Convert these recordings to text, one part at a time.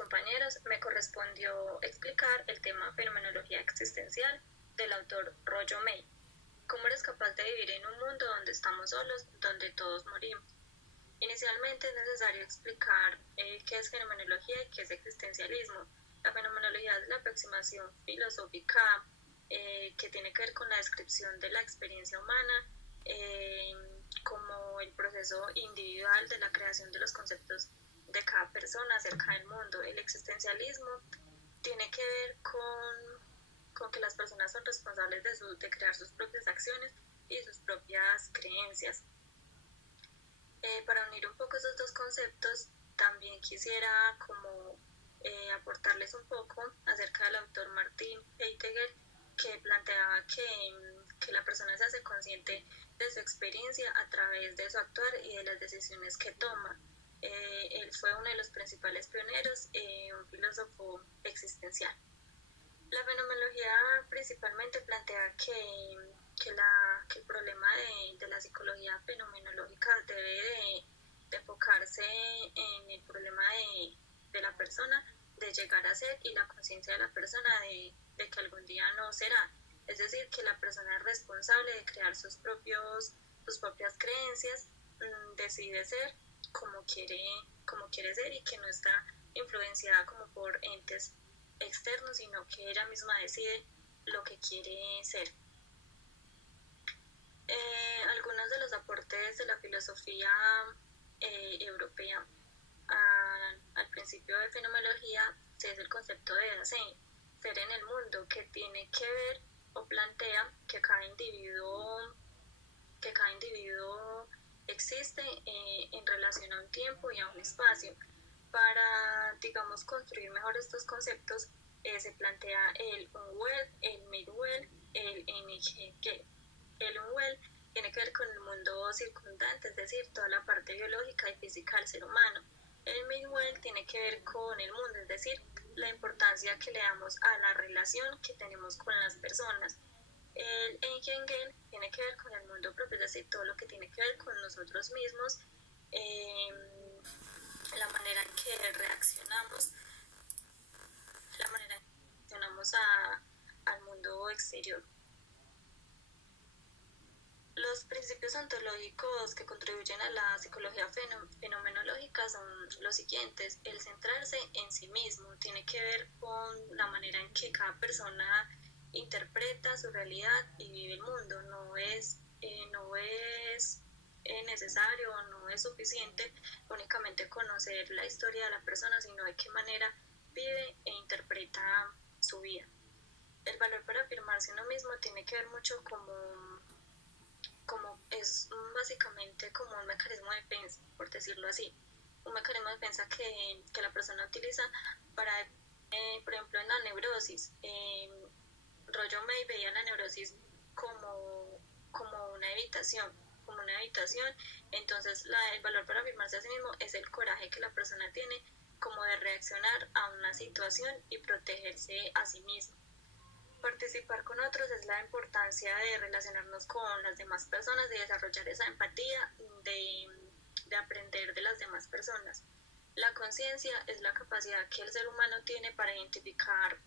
compañeros, me correspondió explicar el tema fenomenología existencial del autor Rollo May. ¿Cómo eres capaz de vivir en un mundo donde estamos solos, donde todos morimos? Inicialmente es necesario explicar qué es fenomenología y qué es existencialismo. La fenomenología es la aproximación filosófica que tiene que ver con la descripción de la experiencia humana, como el proceso individual de la creación de los conceptos de cada persona acerca del mundo. El existencialismo tiene que ver con que las personas son responsables de crear sus propias acciones y sus propias creencias. Para unir un poco esos dos conceptos, también quisiera aportarles un poco acerca del autor Martin Heidegger, que planteaba que la persona se hace consciente de su experiencia a través de su actuar y de las decisiones que toma. Él fue uno de los principales pioneros, un filósofo existencial. La fenomenología principalmente plantea que el problema de la psicología fenomenológica debe de enfocarse en el problema de la persona, de llegar a ser, y la conciencia de la persona de que algún día no será. Es decir, que la persona es responsable de crear sus propias creencias, decide ser como quiere ser, y que no está influenciada como por entes externos, sino que ella misma decide lo que quiere ser. Algunos de los aportes de la filosofía europea al principio de fenomenología es el concepto de Dasein, ser en el mundo, que tiene que ver o plantea que cada individuo existe en relación a un tiempo y a un espacio. Para, digamos, construir mejor estos conceptos, se plantea el Unwell, el Midwell, el NGG. El Unwell tiene que ver con el mundo circundante, es decir, toda la parte biológica y física del ser humano. El Midwell tiene que ver con el mundo, es decir, la importancia que le damos a la relación que tenemos con las personas. El Engel tiene que ver con el mundo propio, es decir, todo lo que tiene que ver con nosotros mismos, la manera en que reaccionamos, al mundo exterior. Los principios ontológicos que contribuyen a la psicología fenomenológica son los siguientes. El centrarse en sí mismo tiene que ver con la manera en que cada persona interpreta su realidad y vive el mundo. No es necesario o no es suficiente únicamente conocer la historia de la persona, sino de qué manera vive e interpreta su vida. El valor para afirmarse uno mismo tiene que ver mucho es básicamente como un mecanismo de defensa, por decirlo así, un mecanismo de defensa que la persona utiliza para, por ejemplo, en la neurosis. Rollo May veía la neurosis como una evitación, entonces el valor para afirmarse a sí mismo es el coraje que la persona tiene como de reaccionar a una situación y protegerse a sí mismo. Participar con otros es la importancia de relacionarnos con las demás personas, de desarrollar esa empatía, de aprender de las demás personas. La conciencia es la capacidad que el ser humano tiene para identificar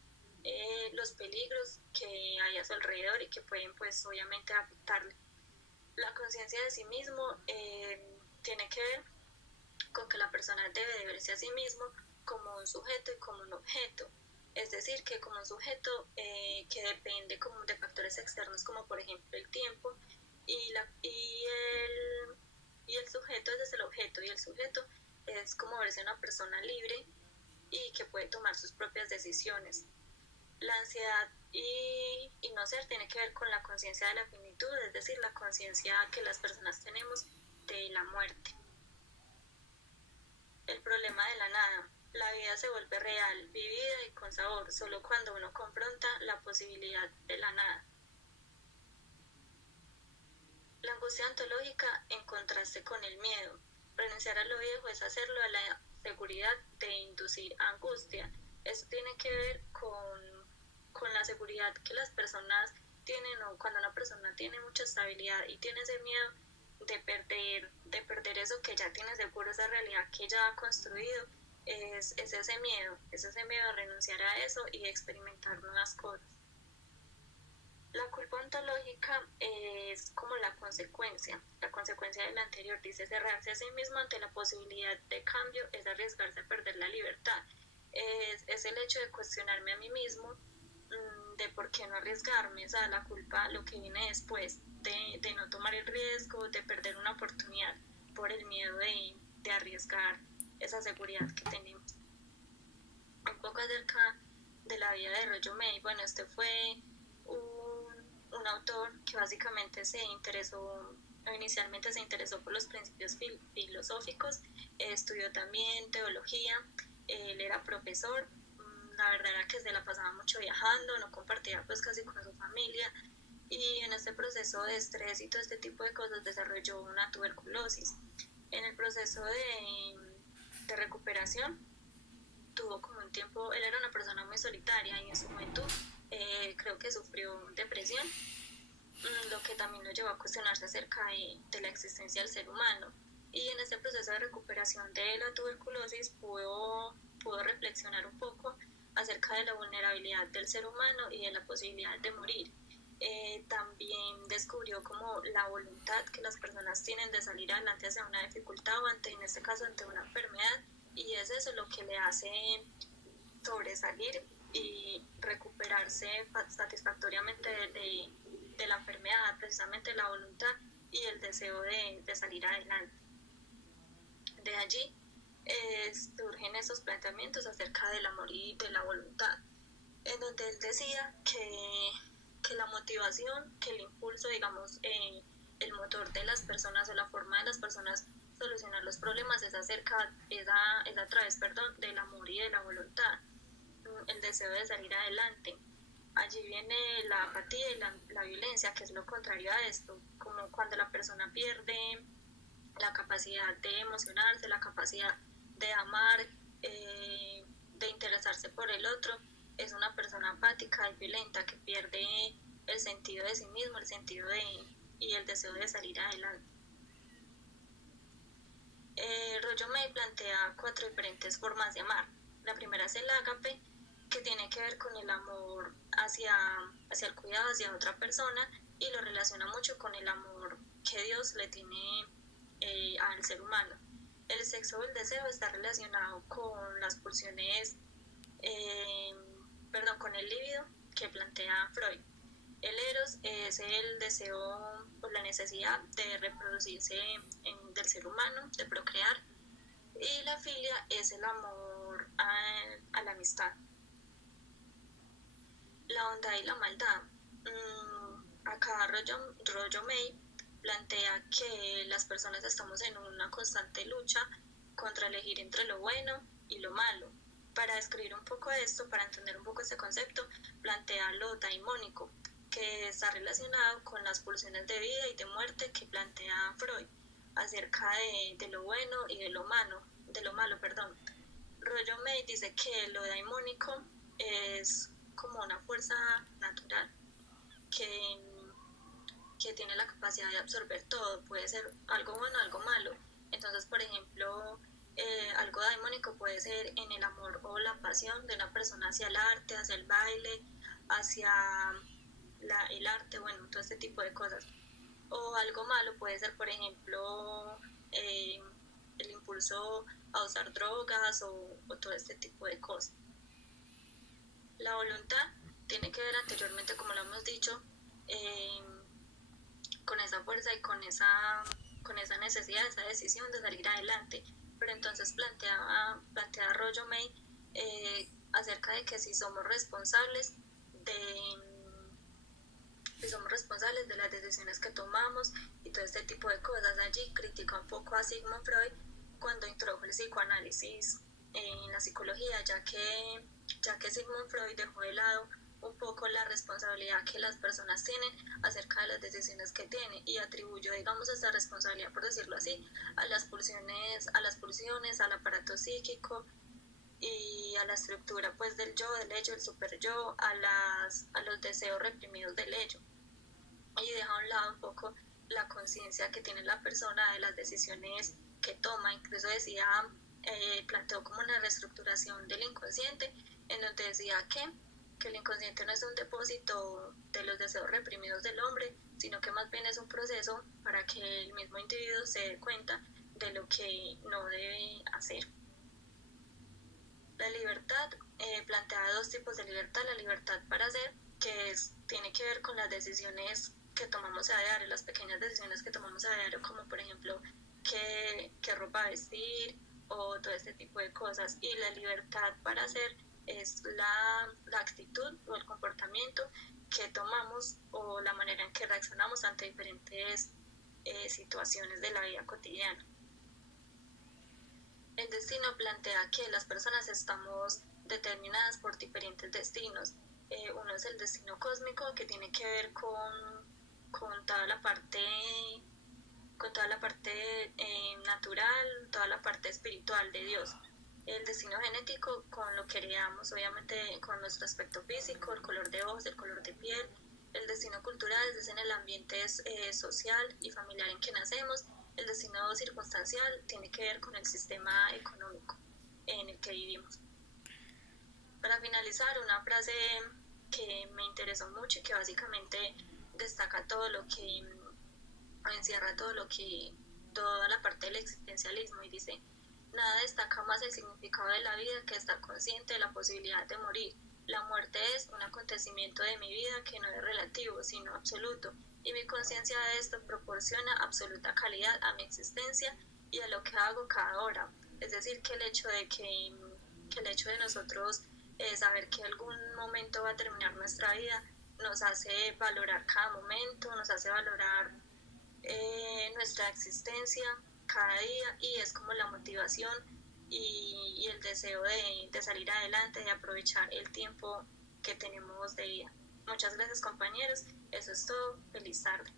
los peligros que hay a su alrededor y que pueden, pues, obviamente afectarle. La conciencia de sí mismo tiene que ver con que la persona debe de verse a sí mismo como un sujeto y como un objeto. Es decir, que como un sujeto que depende como de factores externos, como por ejemplo el tiempo, y el sujeto es el objeto, y el sujeto es como verse una persona libre y que puede tomar sus propias decisiones. La ansiedad y no ser tiene que ver con la conciencia de la finitud, es decir, la conciencia que las personas tenemos de la muerte. El problema de la nada. La vida se vuelve real, vivida y con sabor, solo cuando uno confronta la posibilidad de la nada. La angustia ontológica en contraste con el miedo. Renunciar a lo viejo es hacerlo a la seguridad de inducir angustia. Esto tiene que ver con la seguridad que las personas tienen, o cuando una persona tiene mucha estabilidad y tiene ese miedo de perder eso que ya tiene seguro, esa realidad que ya ha construido, es ese miedo a renunciar a eso y experimentar nuevas cosas. La culpa ontológica es como la consecuencia de la anterior. Dice, cerrarse a sí mismo ante la posibilidad de cambio es arriesgarse a perder la libertad. Es el hecho de cuestionarme a mí mismo, de por qué no arriesgarme. O sea, la culpa, lo que viene después de no tomar el riesgo, de perder una oportunidad por el miedo de arriesgar esa seguridad que tenemos. Un poco acerca de la vida de Rollo May. Bueno, este fue un autor que básicamente inicialmente se interesó por los principios filosóficos, estudió también teología, él era profesor, la verdad era que se la pasaba mucho viajando, no compartía pues casi con su familia, y en este proceso de estrés y todo este tipo de cosas desarrolló una tuberculosis. En el proceso de recuperación tuvo como un tiempo, él era una persona muy solitaria y en su juventud creo que sufrió depresión, lo que también lo llevó a cuestionarse acerca de la existencia del ser humano. Y en este proceso de recuperación de la tuberculosis pudo reflexionar un poco acerca de la vulnerabilidad del ser humano y de la posibilidad de morir. También descubrió como la voluntad que las personas tienen de salir adelante hacia una dificultad o en este caso ante una enfermedad, y es eso lo que le hace sobresalir y recuperarse satisfactoriamente de la enfermedad, precisamente la voluntad y el deseo de salir adelante. De allí surgen esos planteamientos acerca del amor y de la voluntad, en donde él decía que la motivación, que el impulso, digamos, el motor de las personas o la forma de las personas solucionar los problemas es a través del amor y de la voluntad, el deseo de salir adelante. Allí viene la apatía y la violencia, que es lo contrario a esto, como cuando la persona pierde la capacidad de emocionarse, la capacidad de amar, de interesarse por el otro, es una persona apática y violenta que pierde el sentido de sí mismo, y el deseo de salir adelante. Rollo May plantea 4 diferentes formas de amar. La primera es el ágape, que tiene que ver con el amor hacia el cuidado hacia otra persona, y lo relaciona mucho con el amor que Dios le tiene al ser humano. El sexo o el deseo está relacionado con las pulsiones, con el líbido que plantea Freud. El eros es el deseo o la necesidad de reproducirse del ser humano, de procrear, y la filia es el amor a la amistad. La bondad y la maldad. Acá Rollo May plantea que las personas estamos en una constante lucha contra elegir entre lo bueno y lo malo. Para describir un poco esto, para entender un poco este concepto, plantea lo daimónico, que está relacionado con las pulsiones de vida y de muerte que plantea Freud acerca de lo bueno y de lo malo. Rollo May dice que lo daimónico es como una fuerza natural que, que tiene la capacidad de absorber todo, puede ser algo bueno o algo malo. Entonces, por ejemplo, algo daimónico puede ser en el amor o la pasión de una persona hacia el arte, hacia el baile, hacia el arte, bueno, todo este tipo de cosas. O algo malo puede ser, por ejemplo, el impulso a usar drogas o todo este tipo de cosas. La voluntad tiene que ver anteriormente, como lo hemos dicho, con esa fuerza y con esa necesidad, esa decisión de salir adelante. Pero entonces plantea Rollo May acerca de que si somos responsables de las decisiones que tomamos y todo este tipo de cosas. Allí critica un poco a Sigmund Freud cuando introdujo el psicoanálisis en la psicología, ya que Sigmund Freud dejó de lado un poco la responsabilidad que las personas tienen acerca de las decisiones que tienen, y atribuyó, digamos, esa responsabilidad, por decirlo así, a las pulsiones, al aparato psíquico y a la estructura pues del yo, del ello, el super yo, a los deseos reprimidos del ello, y deja a un lado un poco la conciencia que tiene la persona de las decisiones que toma. Incluso decía planteó como una reestructuración del inconsciente, en donde decía que el inconsciente no es un depósito de los deseos reprimidos del hombre, sino que más bien es un proceso para que el mismo individuo se dé cuenta de lo que no debe hacer. La libertad plantea dos tipos de libertad: la libertad para hacer, que tiene que ver con las decisiones que tomamos a diario, las pequeñas decisiones que tomamos a diario, como por ejemplo qué ropa vestir o todo este tipo de cosas. Y la libertad para hacer es la actitud o el comportamiento que tomamos o la manera en que reaccionamos ante diferentes situaciones de la vida cotidiana. El destino plantea que las personas estamos determinadas por diferentes destinos. Uno es el destino cósmico, que tiene que ver con toda la parte natural, toda la parte espiritual de Dios. El destino genético, con lo que heredamos, obviamente con nuestro aspecto físico, el color de ojos, el color de piel. El destino cultural es en el ambiente social y familiar en que nacemos. El destino circunstancial tiene que ver con el sistema económico en el que vivimos. Para finalizar, una frase que me interesó mucho y que básicamente destaca todo lo que encierra toda la parte del existencialismo, y dice: nada destaca más el significado de la vida que estar consciente de la posibilidad de morir. La muerte es un acontecimiento de mi vida que no es relativo, sino absoluto, y mi conciencia de esto proporciona absoluta calidad a mi existencia y a lo que hago cada hora. Es decir, que el hecho de nosotros saber que algún momento va a terminar nuestra vida nos hace valorar cada momento, nos hace valorar nuestra existencia cada día, y es como la motivación y el deseo de salir adelante, de aprovechar el tiempo que tenemos de vida. Muchas gracias, compañeros, eso es todo, feliz tarde.